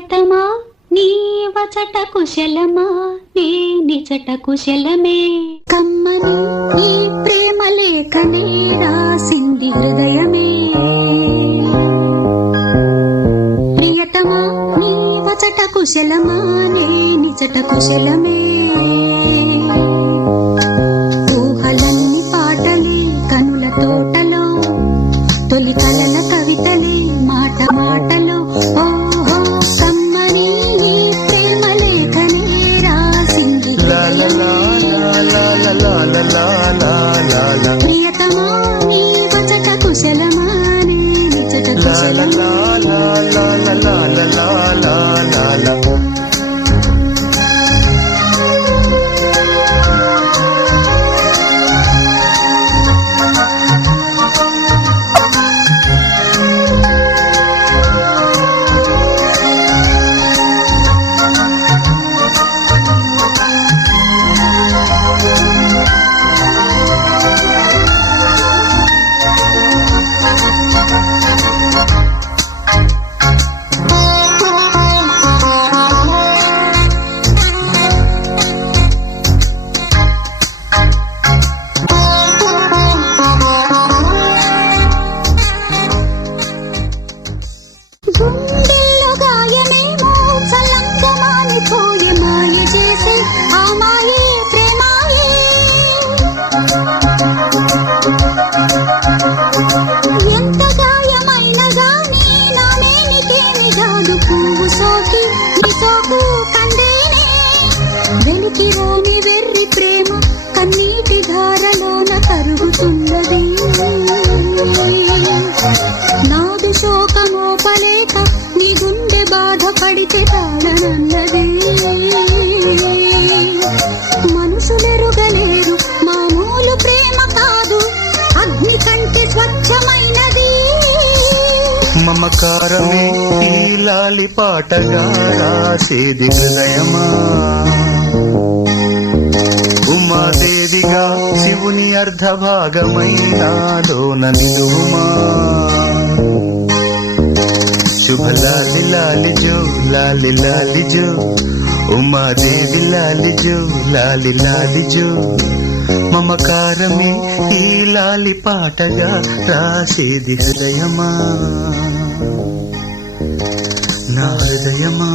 ప్రియతమా నీ వచట కుశలమా నే నిజట కుశలమే కమ్మని ఈ ప్రేమ లేఖనే రాసింది హృదయమే ప్రియతమా నీ వచట కుశలమా నే నిజట కుశలమే ఊహలన్నీ పాటలే కనుల తోటలో తొలి కలల కవితలే మాట మాటలో ప్రియతమా నీ వచట కుశలమా నే నిజట కుశలమా గుండెల్లో గాయమేమో చల్లంగమాని పోయే మాయ చేసే ఆ మాయే ప్రేమాయే ఎంత గాయమైన గానీ నానే నీకేమి కాదు పువ్వు సోకి నీ సోకు కండేనే వెలికి రాని వెర్రి ప్రేమ కన్నీటి ధారలోన కరుగుతున్నది నాదు శోకమోపలేక నీ గుండె బాధపడితే తాళనన్నది మనుషులెరుగలేరు మామూలు ప్రేమ కాదు అగ్ని కంటే స్వచ్ఛమైనది మమకారమే ఈ లాలి పాటగా రాసేది హృదయమా ఉమాదేవిగా శివుని అర్ధభాగమైనాలోన నిలువుమా శుభ లాలి లాలి జో లాలి లాలి జో ఉమాదేవి లాలి జో లాలి లాలి జో మమకారమే ఈ లాలి పాటగా రాసేది హృదయమా నా హృదయమా